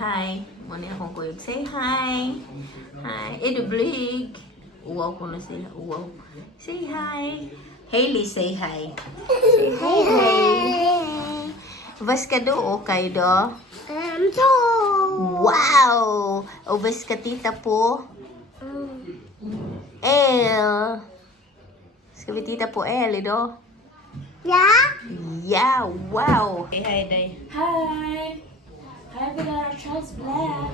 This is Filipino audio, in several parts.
hi. Muna akong kuyog. Say hi. Hi. Edublig. Uwaw ko na sila. Uwaw. Say hi. Hailey, say hi. Say hi, Hailey. Vas ka do o kayo do? Wow! O vas ka tita po? El. Sabi tita po El, do? Yeah? Yeah, wow. Say hi, Day. Hi! Hi, Villa Charles Black!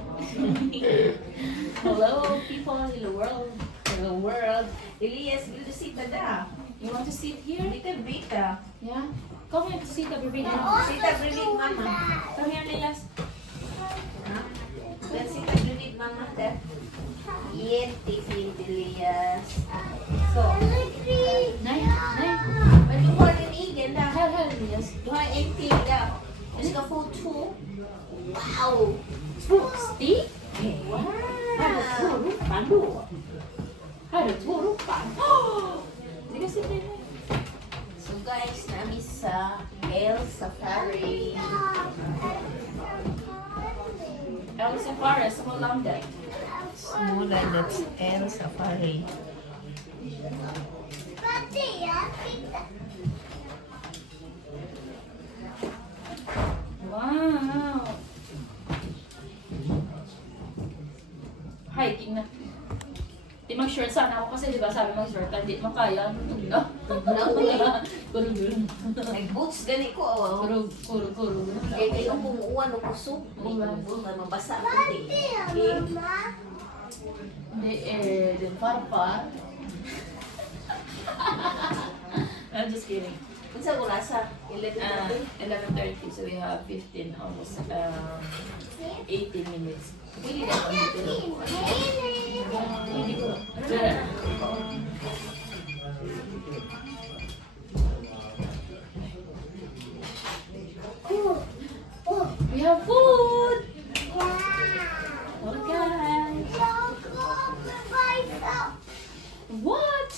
Hello, people in the world. Hello, world. Elias, will you sit da? You want to sit here? Little Vita. Yeah? Come here to sit up, baby. Sit up, bring mama. Come here, Elias. Let's sit up, bring mama. There. Yeti, Elias. So, Nay, nay. when you hold in again, da. Hel, Elias. Du har en till, ja. Du ska få två. Wow! Stick? Wow! Här är två rumpan då. Här är två rumpan. Du kan sitta inne. So guys, namin sa El Safari. El Safari, small landet. Mula that's El Safari. Wow! Hiking na. Di mag-short sana ako kasi di ba sabi mag-short, hindi mo kaya. Kuro-kuro. Nag-boots gani ko. Oh. Kuro-kuro. Eh, kayo kung uwan o kusog. Mabasa ko din. Hindi din par. I'm just kidding. Kung sa kulasa, 11:30, so we have 15, almost 18 minutes. Pwede na kami dito. Hindi ko. We have food! Oh guys! What?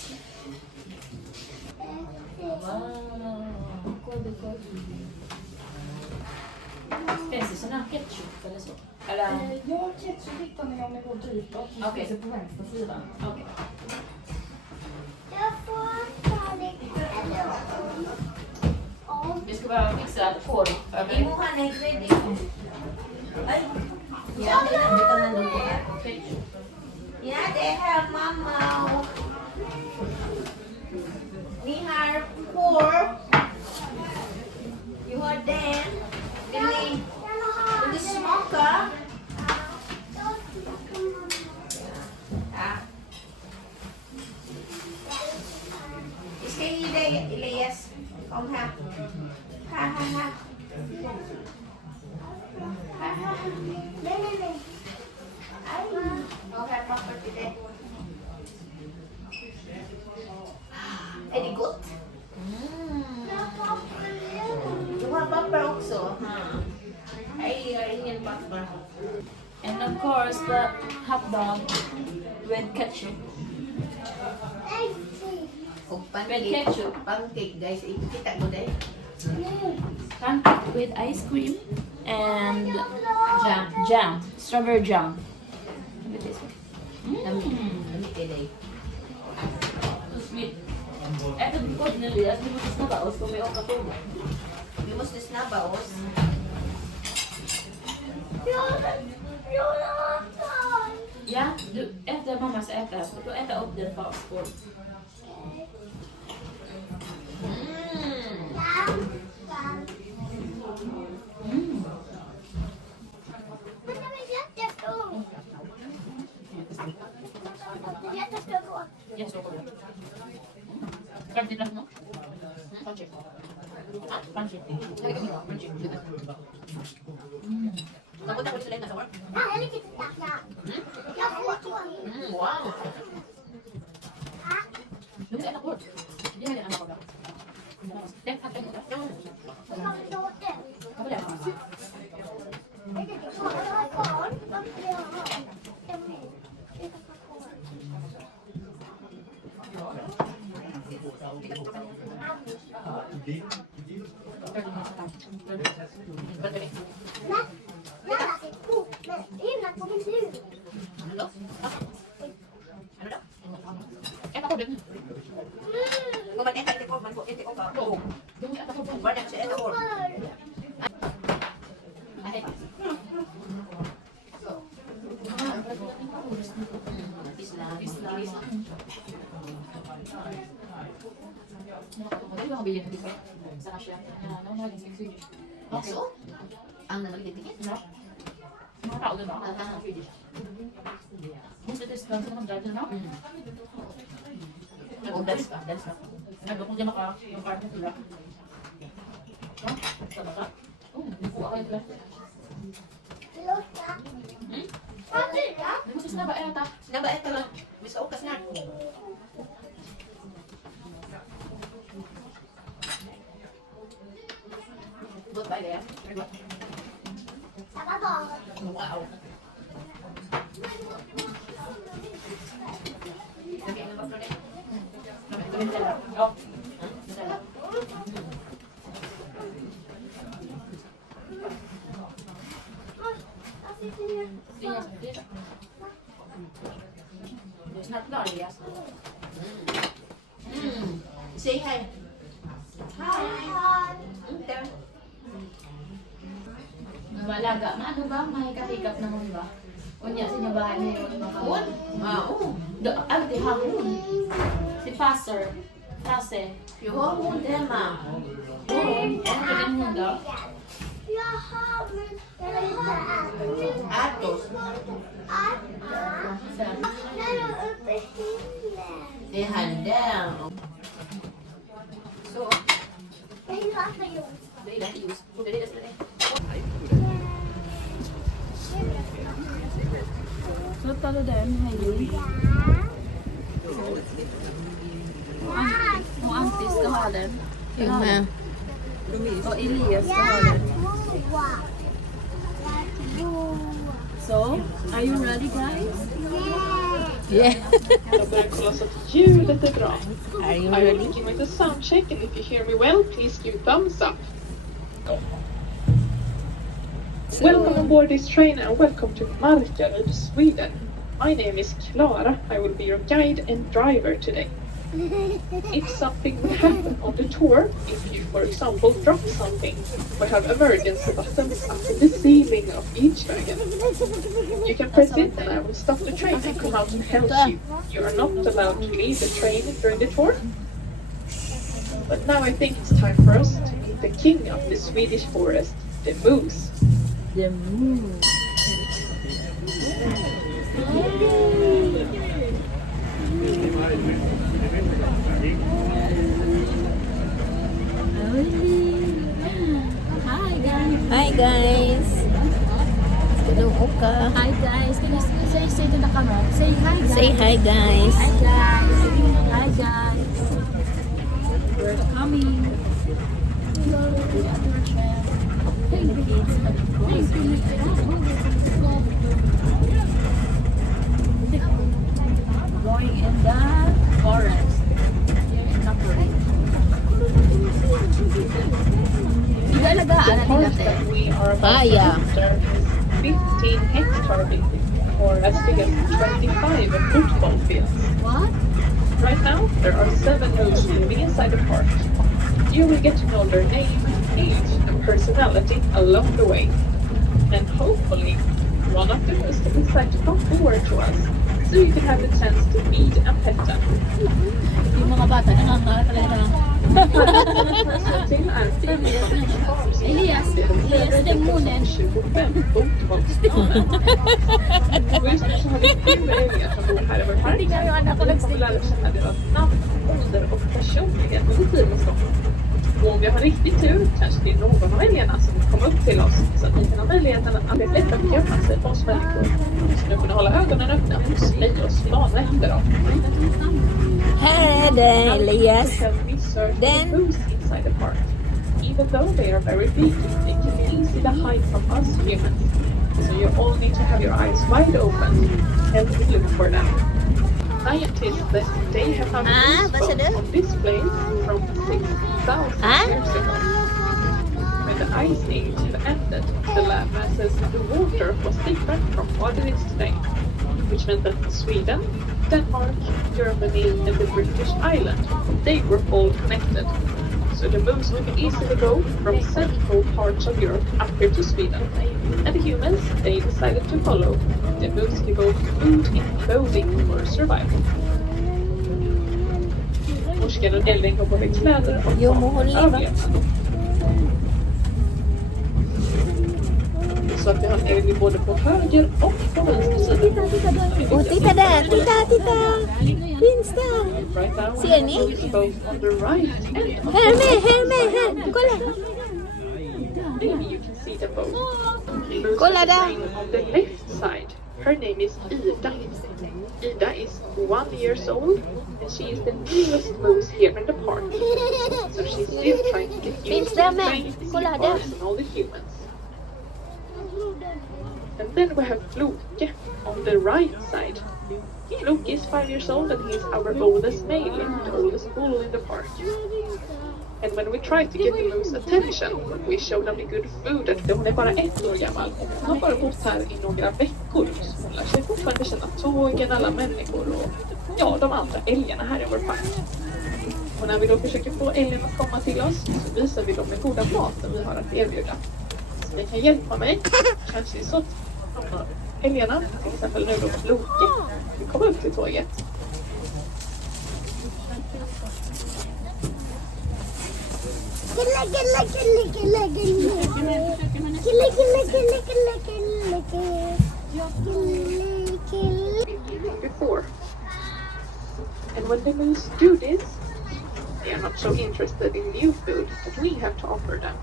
Wow! Finns det sån här ketchup eller så? Eller? Ja, ketchup hittar ni om ni går ditåt. Okej. Det på vänstra sidan. Okej. Vi ska bara fixa korv över. Imuha na ready. Ay, yeah, dito na nung ko. Ketchup. Yeah, they have mama. Ni har pork. You are there. Vill du smaka? Ja. Vi ska ge dig, Elias. Kom här. Här. Och här papper till dig. Är det gott? Du har papper också. Nej, jag har ingen papper. And of course the hot dog with ketchup. Oh, With ketchup. Pancake, guys. Kita mo dahil. Pancake with ice cream and jam. Strawberry jam. Look at this one. Dami kayo So sweet. Eto ko nila, di mo na baos kung may okatubo. Vi måste snabba oss. Ja, du efter mamma ska äta. Du får äta upp den först. Yes, okay. Kan din lang, no? Panchip. Panchip. Panchip. Napunta ko sila na sa work. Wow. Dumi sa anak ko. Hindi na anak ko. Tek, tek. Apa dia? Ano daw? Ano daw? Eto ko din. Bukan eta ko man ko eta ko ba. Oo. Yung eto ko. Barang sa eta ko. Ay. Islam. Ano ba bilhin dito? Sa Russia. Ano na din Swedish. Bakso? Ang nabalik-tikit. Mga tao doon ba? Swedish. Most of this lang sa mga driver na. Nag-dance ka? Dance ka? Nag-dukong dyan yung card na sila. Ha? Sama ka? Oo, nakuha kayo sila. Nagusas na ba? Eh, ta? Naba eta lang. Bisa ukas na. Goodbye, Lea. Very good. Wow. Lagyan ng baklo na. Lagyan ng baklo. Oh. It's not blood, yes. Say hi. Hi. Okay. Malaga. Ano ba? May katikap na mo ba? Unya, sinabahan niya yung makawon. Oo. Ante, hapon. Si Pastor. Frase. Yo mo tema. Ano ka din mo daw? Atos. Eh handang. So, Dahil dati use. Dahil dati use. So, talo din. Hayun. O Antis kahalan. O Elias kahalan. So, are you ready guys? yeah. Jag börjar kolla så att ljudet är bra. Are you I will ready? begin with a sound check, and if you hear me well, please give thumbs up. Welcome on board this train and welcome to Markaryd, Sweden. My name is Clara. I will be your guide and driver today. If something would happen on the tour, if you, for example, drop something, we have emergency buttons up in the ceiling of each wagon. You can press it and I will stop the train and come out and help you. You are not allowed to leave the train during the tour. But now I think it's time for us to meet the king of the Swedish forest, the moose. The moon. Hi guys. Hi guys. Hello, Oka. Hi guys. Can you say to the camera? Say hi guys. Say hi guys. Hi guys. Hi guys. We're coming. Going in the forest. Here in Markaryd. Igalagaan na nila Park te. that we are about to yeah. enter is 15 hectare big, or as big as 25 football fields. What? Right now, there are 7 moose living inside the park. You will get to know their name, age, and personality along the way. And hopefully, one of them is to decide to come forward to us, so you can have the chance to meet and pet them. Yung mga bata nangangarap talaga. Till är 15 farms. Elias, stäng munnen. 25 fotbollsplaner. Och just nu så har vi 7 elever som bor här i vår park. Vi kommer lära känna deras namn, ålder och personlighet under tiden som. Och om vi har riktigt tur kanske det är någon av eleverna som kommer upp till oss, så att vi kan ha möjligheten att lättare gömma sig på oss människor. Så nu kunna hålla ögonen öppna och smyga och spana efter dem. Hi there, Elias. Then Then- moose inside the park. Even though they are very big, they can be easy to hide from us humans. So you all need to have your eyes wide open and look for them. Scientists they have found Ah, moose vad sa bones du? on this place from 6,000 Ah? years ago. When the ice age had ended, the lab says that the water was different from what it is today, which meant that Sweden, Denmark, Germany, and the British Island, they were all connected. So the moose could easily go from central parts of Europe up here to Sweden. And the humans, they decided to follow. The moose gave both food and clothing for survival. Morskan och Ellen har både kläder och överlevnad. Så att vi har en Elin både på höger och på vänster sida. Och titta där, titta! Finns där! Right now, Ser ni? both on the right and Här, kolla! maybe you can see them both. Kolla där! On the left side, her name is Ida. Ida is 1 year old and she is the newest moose here in the park. So she's still trying to get used to playing with the cars and all the humans. And then we have Floke on the right side. Floke is 5 years old and he's our oldest male, the oldest bull in the park. And when we try to get the moose attention, we show them the good food. Hon är bara 1 år gammal och hon har bara bott här i några veckor. Så hon lär sig fortfarande känna tågen, alla människor och de andra älgarna här i vår park. Och när vi då försöker få älgen att komma till oss så visar vi dem den goda maten vi har att erbjuda. Så ni kan hjälpa mig. Kanske så att älgarna, till exempel nu då Floke, vi kommer upp till tåget. Before. And when the moose do this, they are not so interested in new food that we have to offer them.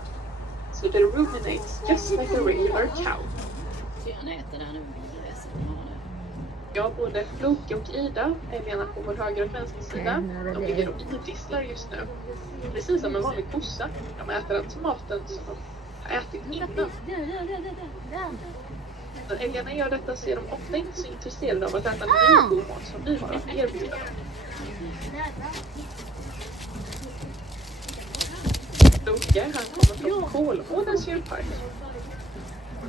So they ruminate just like a regular cow. Ja, både Floke och Ida, älgarna på vår höger och vänster sida, de ligger och idisslar just nu. Precis som en vanlig kossa. De äter alltså maten som de har ätit innan. När älgarna gör detta så är de ofta inte så intresserade av att äta ny god mat som vi har att erbjuda dem. Floke, han kommer från Kolmårdens djurpark.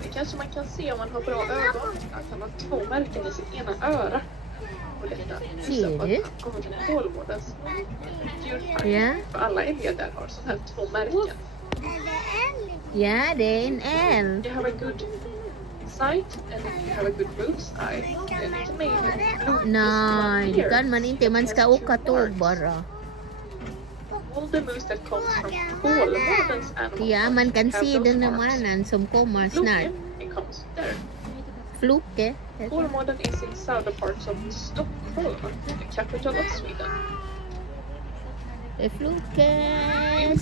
Det kanske man kan se om man har bra ögon, att han har 2 märken i sitt ena öra. Och detta visar på att han kommer från Kolmårdens djurpark. Ja. För alla älgar där har så här 2 märken. Ja, det är en älg. You have a good sight and you have a good moose eye. And maybe Nej, det kan man inte. Man ska åka tåg bara. All the moose that comes from Kolmårdens animal Ja, man kan have se those den marks. mannen som kommer Floke, snart. it comes there. Floke. Kolmården is in southern parts of Stockholm, the capital of Sweden. Det är Floke.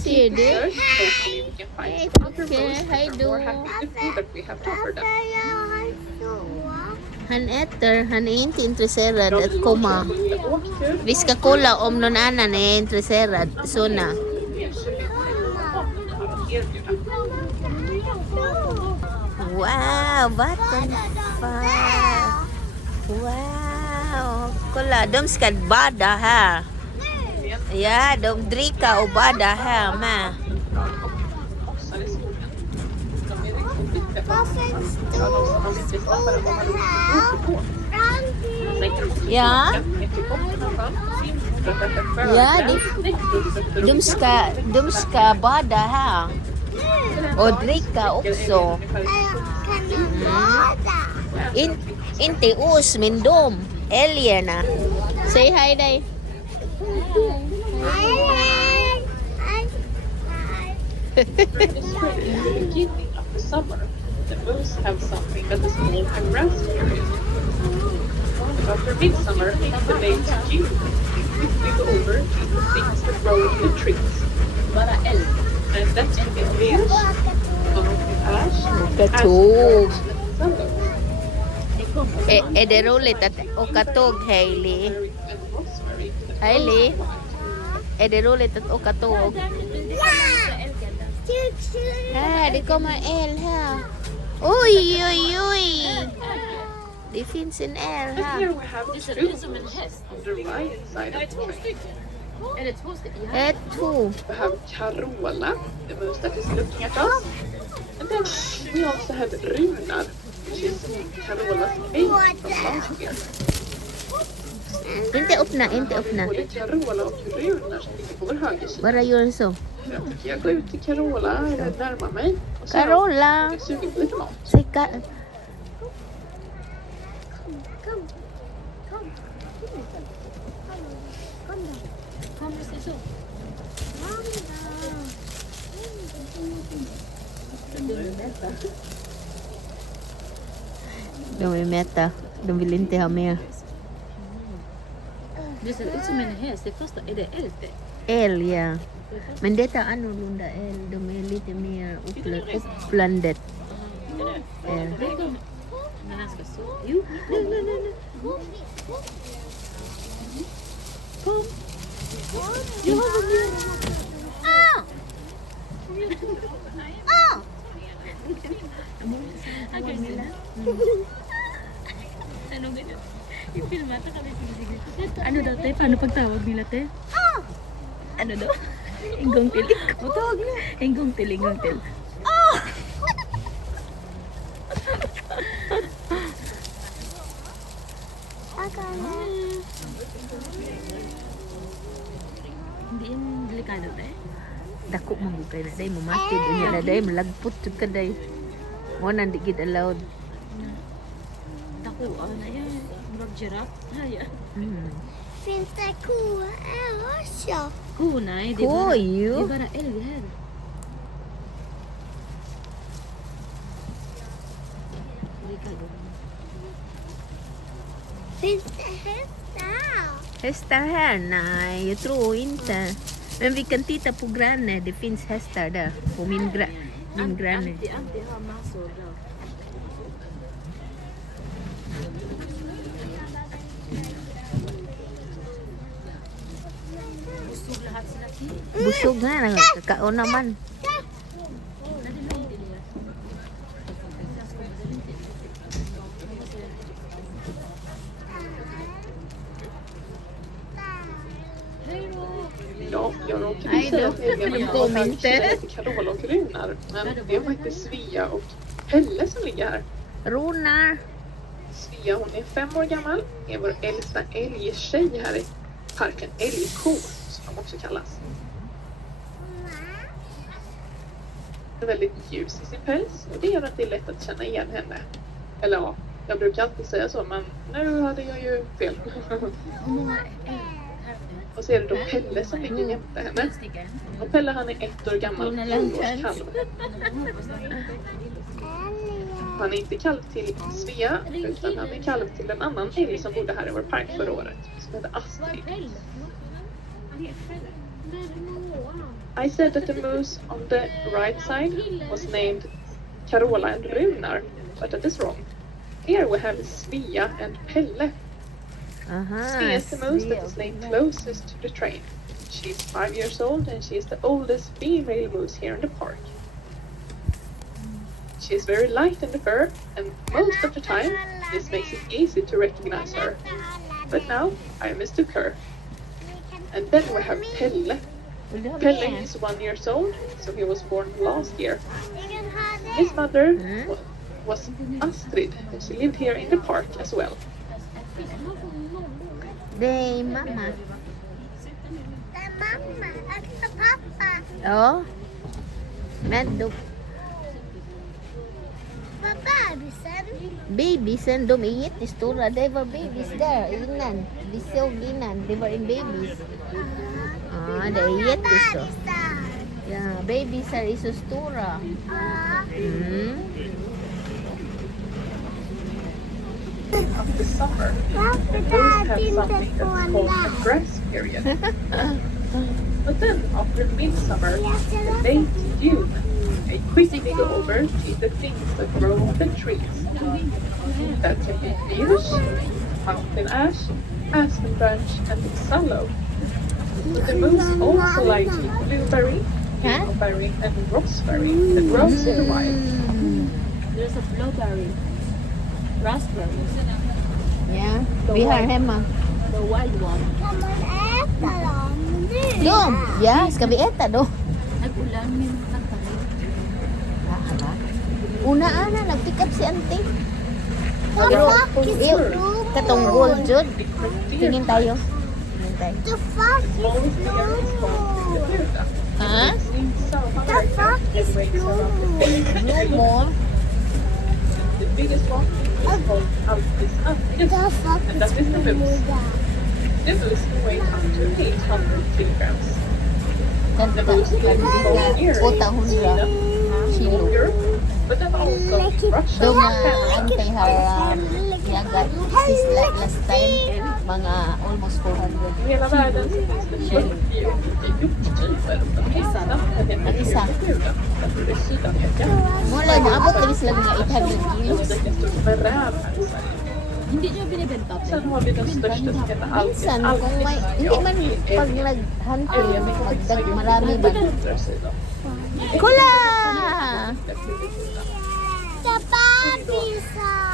Ser du? Hopefully we can find Hej some other Floke, moose that hej are då. more happy with the food that we have to offer them. Han äter, han är inte intresserad De att komma. åkte Vi ska kolla om någon annan är intresserad. Såna. Wow, vattenfall. Wow. Kolla, de ska bada här. Ja, de dricker och badar här med. Ja. Ja, de ska bada här. Och dricka också. Inte oss, men de. Älgarna. Säg hej dig. Beginning of the summer, the moose have something that is called a grass period. After midsummer, it's the late June. We quickly go over to the things that grow in the trees. And that's when it bears, ash, Tåg. sallow. Är det roligt att åka tåg, Hailey? And rosemary. Hailey? Är det roligt att åka tåg? Här, det kommer älg här. Oj, oj, oj. Det finns en älg And här. here we have two moose on the right side of the train. Är det 2 stycken? Ja. 1, 2. We have Carola, the moose that is looking at us. And then we also have Runar, which is Carola's mate from last year. Inte öppna, inte öppna. Både Carola och Runar som ligger på vår högersida. Bara gör så. Jag tycker jag går ut till Carola, eller närmar mig. Och så Carola! jag suger på lite mat. Säg Kom, du ser så. De är mätta. De vill inte ha mer. Det ser ut som en häst. Det första, är det älg? Älg, ja. Men detta är annorlunda älg. De är lite mer uppblandat. Älg. Men den ska så. Jo, nu. Kom. Jag har en mjölk. Agak sila. Ano ganyan? Yung filmata kami sige. Ano daw tayo? Paano pagtawag nila tayo? Ano daw? Inggong tiling. Matawag na. Inggong tiling. Hindi yung delikado tayo. Dako manggugay na day. Mamatid. Unya na day. Malagpot jud ka day. Mo nandi gid allowed. Tako, na yan. Murag giraffe. Haya. Finns det kor också? Nej, det Ko, är ju. bara älg här. Finns det hästar? Hästar här? Nej, jag tror inte. Men vi kan titta på grannen. Det finns hästar där. På min granne. Antti har massor där. Busog nga. Kakaon naman. Ja, jag råkade säga att det är till Carola och Runar. Men det är faktiskt Svea och Pelle som ligger här. Runar. Svea, hon är 5 år gammal. Är vår äldsta älgtjej här i parken. Älgko, som de också kallas. Hon är väldigt ljus i sin päls. Och det gör att det är lätt att känna igen henne. Eller ja, jag brukar alltid säga så. Men nu hade jag ju fel. Och så är det då Pelle som ligger jämte henne. Och Pelle, han är 1 år gammal, 12-årskalv. Han är inte kalv till Svea, utan han är kalv till en annan älg som bodde här i vår park förra året, som heter Astrid. I said that the moose on the right side was named Carola and Runar, but that is wrong. Here we have Svea and Pelle. Svea is the moose that is named closest to the train. She is 5 years old and she is the oldest female moose here in the park. She is very light in the fur and most of the time this makes it easy to recognize her. But now I mistook her. And then we have Pelle. Pelle is 1 year old, so he was born last year. His mother was Astrid and she lived here in the park as well. Det är mamma. Det är mamma och pappa. Ja. Men de, Vad bebisen? Babyen, de är jättestora. Det var babys där innan. Vi såg innan. Det var en babys. Ja, det är jättestora. Ja, babysar är så stora. Of the summer, the moose have something that's called a grass period. But then, after midsummer, the late June, they quickly go over to eat the things that grow on the trees. That can be beech, pumpkin ash, aspen branch, and sallow. But the moose also like to eat blueberry, huckleberry, and raspberry that grows in the wild. There's a blueberry. Raspberry. Ja, vi har hemma. The wild one. Kan man äta dem? Dom, ya, ska vi äta då? Nag-ulan, may mga kakalit. Una ana nag-pick up si auntie. The Pero fuck is iyo, blue? katong gold jud. Tingin tayo. Tingin tayo. The fuck is blue? Ha? The fuck is blue? Blue mall. The biggest one is called Altis Antis. The fuck And is that is the blue? moose. The moose can weigh up to 800 kilograms. Kanta The moose lives kandiga both here in 400 Sweden, kilo. Europe, but then also in Russia, Doma Finland, antay haram yagat sis last time mga almost 400. I hela världen så finns det 40 olika hjorttyper. Den bästa den heter Isa. Markaryd. Den bor i Sydamerika. Wala na abot lang sila mga 800 kilos. Lika stor som en räv här i Sverige. Hindi nyo binibenta ito. Sen har vi den största som heter Altis Minsan kung may hindi man pag nag-hunting magdag marami ba. Kula! The Barbie song.